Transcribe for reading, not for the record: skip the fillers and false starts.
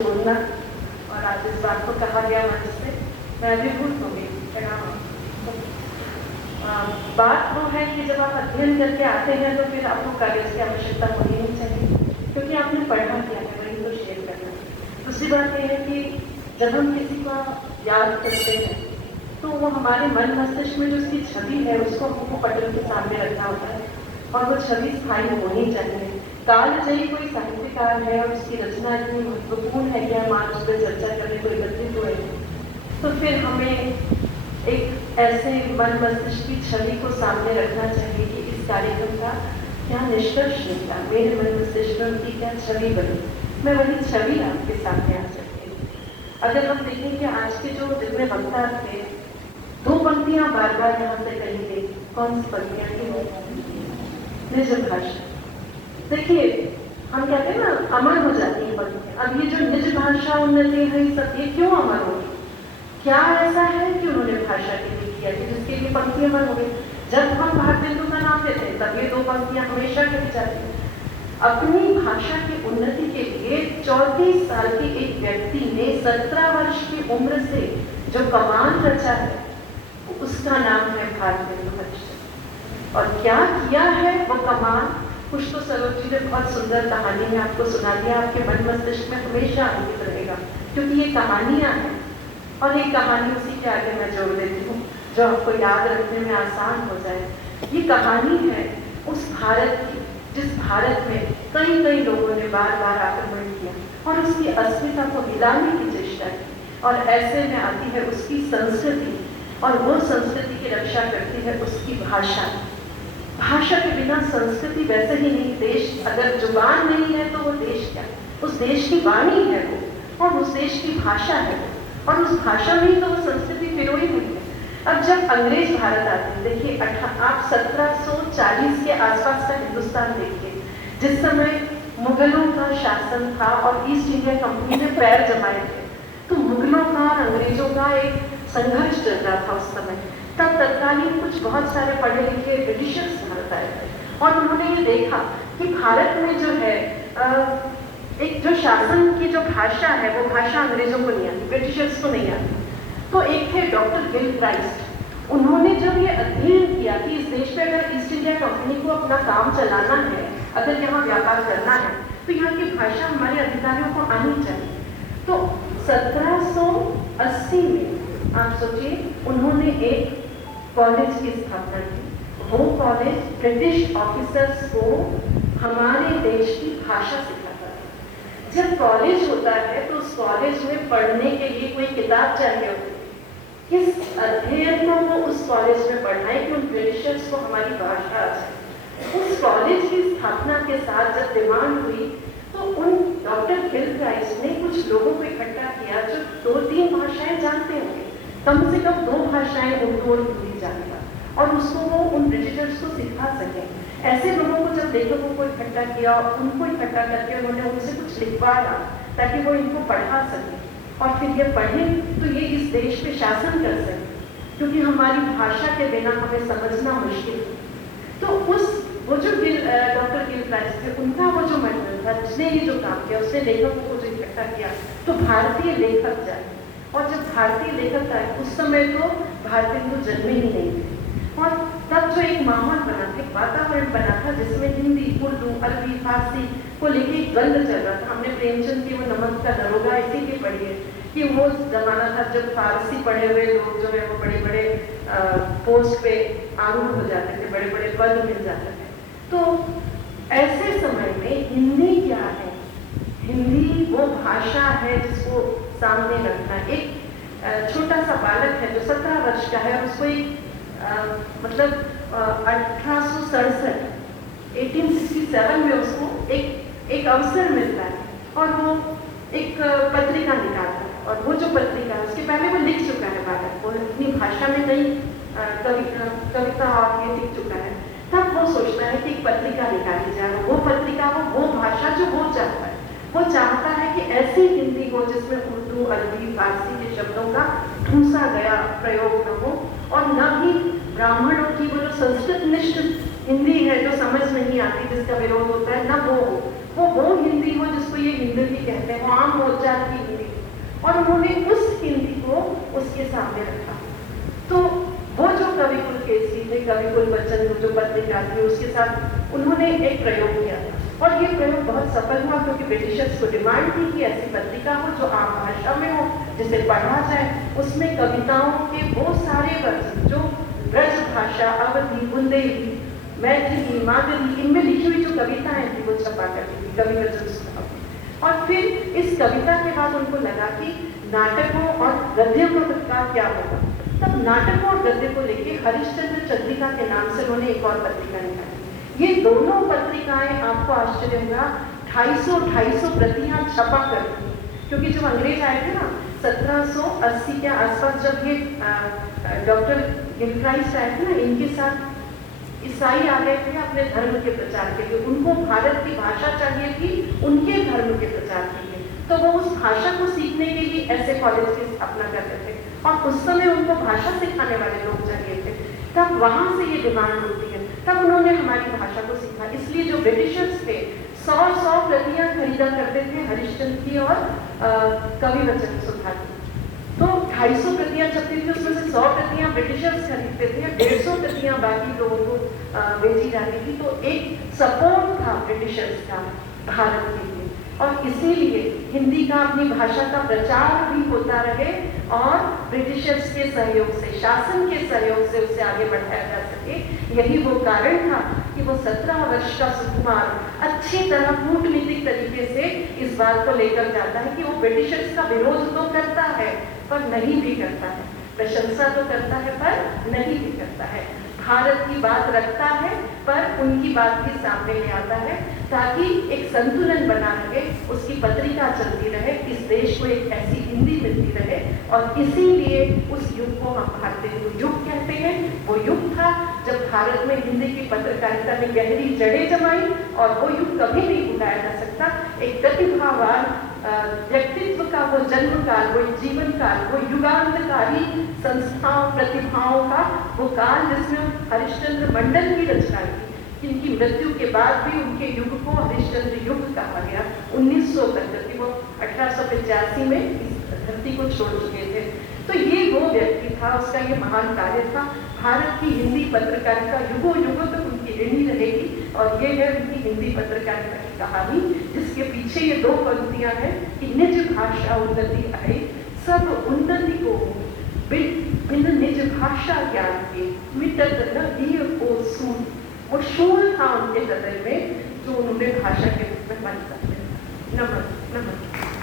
बोलना और आज इस बात को कहा गया मंच से मैं अभिभूत हो गई। बात वो है कि जब आप अध्ययन करके आते हैं तो फिर आपको कागज की आवश्यकता होनी नहीं चाहिए, क्योंकि आपने पढ़ा किया है, वही तो शेयर करना है। दूसरी बात यह है कि जब हम किसी को याद करते हैं तो वो हमारे मन मस्तिष्क में जो उसकी छवि है उसको हमको पटल के सामने रखना होता है, और वो छवि स्थायी होनी चाहिए। कालजयी कोई साहित्यकार है और उसकी रचना इतनी महत्वपूर्ण है कि हम आज उस पर चर्चा करने को एकत्रित हुए हैं, तो फिर हमें एक ऐसे मन मस्तिष्क की छवि को सामने रखना चाहिए कि इस कार्यक्रम का क्या निष्कर्ष निकला, मेरे मन मस्तिष्क में उनकी क्या छवि बनी, मैं वही छवि आपके सामने आ सकती हूँ। अगर हम देखें कि आज के जो जितने वक्ता थे, दो पंक्तियां बार बार यहाँ से कही गई। कौन सी पंक्तियां थी? निज भाषा। देखिए, हम कहते हैं ना अमर हो जाती है पंक्तियां। अब ये जो निज भाषा उन्नति है, सब ये क्यों अमर होगी? क्या ऐसा है कि उन्होंने भाषा के लिए किया कि जिसके लिए पंक्ति अमर हो गई? जब हम भारतेंदु बनाते थे तब ये दो पंक्तियां हमेशा कही जाती हैं। अपनी भाषा की उन्नति के लिए 34 साल के एक व्यक्ति ने 17 वर्ष की उम्र से जो कमान रचा है, उसका नाम है भारतेंदु हरिश्चंद्र। और क्या किया है वो कमान? कुछ तो सरोज जी ने बहुत सुंदर कहानी में आपको सुना दिया, आपके मन मस्तिष्क में हमेशा अंकित रहेगा, क्योंकि ये कहानियां हैं। और ये कहानी उसी के आगे मैं जोड़ देती हूँ जो आपको याद रखने में आसान हो जाए। ये कहानी है उस भारत की जिस भारत में कई कई लोगों ने बार बार आक्रमण किया और उसकी अस्मिता को हिलाने की चेष्टा की, और ऐसे में आती है उसकी संस्कृति, और वो संस्कृति की रक्षा करती है उसकी भाषा। भाषा के बिना संस्कृति वैसे ही नहीं। देश अगर जुबान नहीं है तो वो देश क्या? उस देश की वाणी है वो, और उस देश की भाषा है वो, और उस भाषा में ही तो वो संस्कृति पिरोई हुई है। अब जब अंग्रेज भारत आते हैं, देखिए आप 1740 के आसपास का हिंदुस्तान देखिए, जिस समय मुगलों का शासन था और ईस्ट इंडिया कंपनी ने पैर जमाए थे, तो मुगलों का और अंग्रेजों का एक संघर्ष चल रहा था उस समय। तब तत्कालीन कुछ बहुत सारे पढ़े लिखे ब्रिटिशर्स भारत आए थे, और उन्होंने ये देखा कि भारत में जो है एक जो शासन की जो भाषा है वो भाषा अंग्रेजों को नहीं आती, ब्रिटिशर्स को नहीं आती। तो एक थे डॉक्टर गिलक्राइस्ट। उन्होंने जब ये अध्ययन किया कि इस देश में अगर ईस्ट इंडिया कंपनी को अपना काम चलाना है, अगर यहाँ व्यापार करना है, तो यहाँ की भाषा हमारे अधिकारियों को आनी चाहिए। तो 1780 में आप सोचिए उन्होंने एक कॉलेज की स्थापना की। वो कॉलेज ब्रिटिश ऑफिसर्स को हमारे देश की भाषा सिखाता है। जब कॉलेज होता है तो उस कॉलेज में पढ़ने के लिए कोई किताब चाहिए होती है। किस अध्ययन को वो उस कॉलेज में पढ़ाएं कि उन ब्रिटिशर्स को हमारी भाषा आ जाए। उस कॉलेज की स्थापना के साथ जब डिमांड हुई तो उन डॉक्टर गिलक्राइस्ट ने कुछ लोगों को इकट्ठा किया जो 2-3 भाषाएं जानते होंगे, कम से कम 2 भाषाएं उर्दू और हिंदी जानेगा, और उसको वो उन ब्रिटिशर्स को सिखा सकें। ऐसे लोगों को जब लेखकों को इकट्ठा किया और उनको इकट्ठा करके उन्होंने उनसे कुछ लिखवाया ताकि वो इनको पढ़ा सकें, और फिर ये पढ़ें तो ये इस देश पे शासन कर सकें, क्योंकि हमारी भाषा के बिना हमें समझना मुश्किल है। तो वो जो डॉक्टर गिलक्राइस्ट थे, उनका वो जो मंडल था जिसने ये जो काम किया, उसने लेखकों को जो इकट्ठा किया, तो भारतीय लेखक जाए। और जब भारतीय लेखक आए उस समय तो भारतेंदु जन्मे ही नहीं थे, और तब जो एक माहौल बना था, एक वातावरण बना था जिसमें हिंदी, उर्दू, अरबी, फारसी को लेके एक द्वंद्व चल रहा था। हमने प्रेमचंद की वो नमक का दरोगा इसीलिए पढ़ी है कि वो जमाना था जब फारसी पढ़े हुए लोग जो है वो बड़े बड़े पोस्ट पे आरूढ़ हो जाते थे, बड़े बड़े पद मिल जाते थे। तो ऐसे समय में हिंदी क्या है? हिंदी वो भाषा है जिसको सामने रखना। एक छोटा सा बालक है जो 17 वर्ष का है, उसको एक मतलब 1867 1867 में उसको एक अवसर मिलता है और वो एक पत्रिका निकालता है, और वो जो पत्रिका है उसके पहले वो लिख चुका है बालक, वो अपनी भाषा में कई कविता और ये लिख चुका है। तब वो सोचता है कि एक पत्रिका निकाली जाए, वो पत्रिका वो भाषा जो वो चाहता है। वो चाहता है कि ऐसी हिंदी हो जिसमें उर्दू, अरबी, फारसी के शब्दों का ठूंसा गया प्रयोग न हो, और न ही ब्राह्मणों की वो जो संस्कृत निष्ठ हिंदी है जो समझ नहीं आती, जिसका विरोध होता है, न वो वो हिंदी हो जिसको ये हिंदी कहते हैं, वो आम बोलचाल की हिंदी, और उन्होंने उस हिंदी को उसके सामने रखा। तो वो जो कविकुल केसरी थे, कविकुल बच्चन जो पत्रिका थी, उसके साथ उन्होंने एक प्रयोग किया और ये प्रयोग बहुत सफल हुआ, क्योंकि ब्रिटिशर्स को डिमांड थी कि ऐसी पत्रिका हो जो आम भाषा में हो, जिसे पढ़ा जाए, उसमें कविताओं के वो सारे वर्जन जो ब्रज भाषा, अवधी, बुंदेली, मैथिली, मागधी, इनमें लिखी हुई जो कविताएं थी वो छपा करती थी कवि वचन सुधार। और फिर इस कविता के बाद उनको लगा कि नाटकों और गद्यों का क्या होगा। तब नाटकों और गद्य को लेके हरिश्चंद्र चंद्रिका के नाम से उन्होंने एक और पत्रिका निकाली। ये दोनों पत्रिकाएं, आपको आश्चर्य होगा, 250 प्रतियां छपा करती, क्योंकि जब अंग्रेज आए थे ना 1780 के आसपास, जब ये डॉक्टर गिलक्राइस्ट आए थे ना, इनके साथ ईसाई आ गए थे अपने धर्म के प्रचार के लिए। उनको भारत की भाषा चाहिए थी उनके धर्म के प्रचार के लिए, तो वो उस भाषा को सीखने के लिए ऐसे कॉलेज की स्थापना करते थे, और उस समय उनको भाषा सिखाने वाले लोग चाहिए थे। तब वहां से ये डिमांड होती है, तब उन्होंने हमारी भाषा को सीखा। इसलिए जो ब्रिटिशर्स थे 100 प्रतियां खरीदा करते थे हरिश्चंद्र की और कवि वचन सुधार की। तो 250 प्रतियां छपती थी, उसमें से 100 प्रतियां ब्रिटिशर्स खरीदते थे, 150 प्रतियां बाकी लोगों को बेची जाती थी। तो एक सपोर्ट था ब्रिटिशर्स का भारत के लिए, और इसीलिए हिंदी का, अपनी भाषा का प्रचार भी होता रहे, और ब्रिटिशर्स के सहयोग से, शासन के सहयोग से उसे आगे बढ़ाया जा सके। यही वो कारण था कि वो 17 वर्ष का सुकुमार अच्छी तरह कूटनीतिक तरीके से इस बात को लेकर जाता है कि वो ब्रिटिशर्स का विरोध तो करता है पर नहीं भी करता है, प्रशंसा तो करता है पर नहीं भी करता है, भारत की बात रखता है पर उनकी बात भी सामने ले आता है, ताकि एक संतुलन बना रहे, उसकी पत्रिका चलती रहे, इस देश को एक ऐसी हिंदी मिलती रहे। और इसीलिए उस युग को हम भारतीय युग कहते हैं। वो युग था जब भारत में हिंदी की पत्रकारिता ने गहरी जड़ें जमाई, और वो युग कभी नहीं भुलाया जा सकता। एक प्रतिभावान व्यक्तित्व का वो जन्म काल, वो जीवन काल, वो युगांतकारी संस्थाओं, प्रतिभाओं का वो काल, जिसमें हरिश्चंद्र मंडल की रचना की, इनकी मृत्यु के बाद भी उनके युग को हरिश्चंद्र युग कहा गया। 1971 वो 1885 में इस धरती को छोड़ चुके थे। तो ये वो व्यक्ति था, उसका ये महान कार्य था। भारत की हिंदी पत्रकारिता युगों युगों तक उनकी ऋणी रहेगी, और ये है उनकी हिंदी पत्रकारिता की कहानी, जिसके पीछे ये 2 पंक्तियां हैं कि निज भाषा उन्नति आई, सब उन्नति को बिन निज भाषा ज्ञान के मिटत न दिए को सूल। वो शूल था उनके हृदय में, जो उन्होंने भाषा के रूप में मन करते। नमन नमन।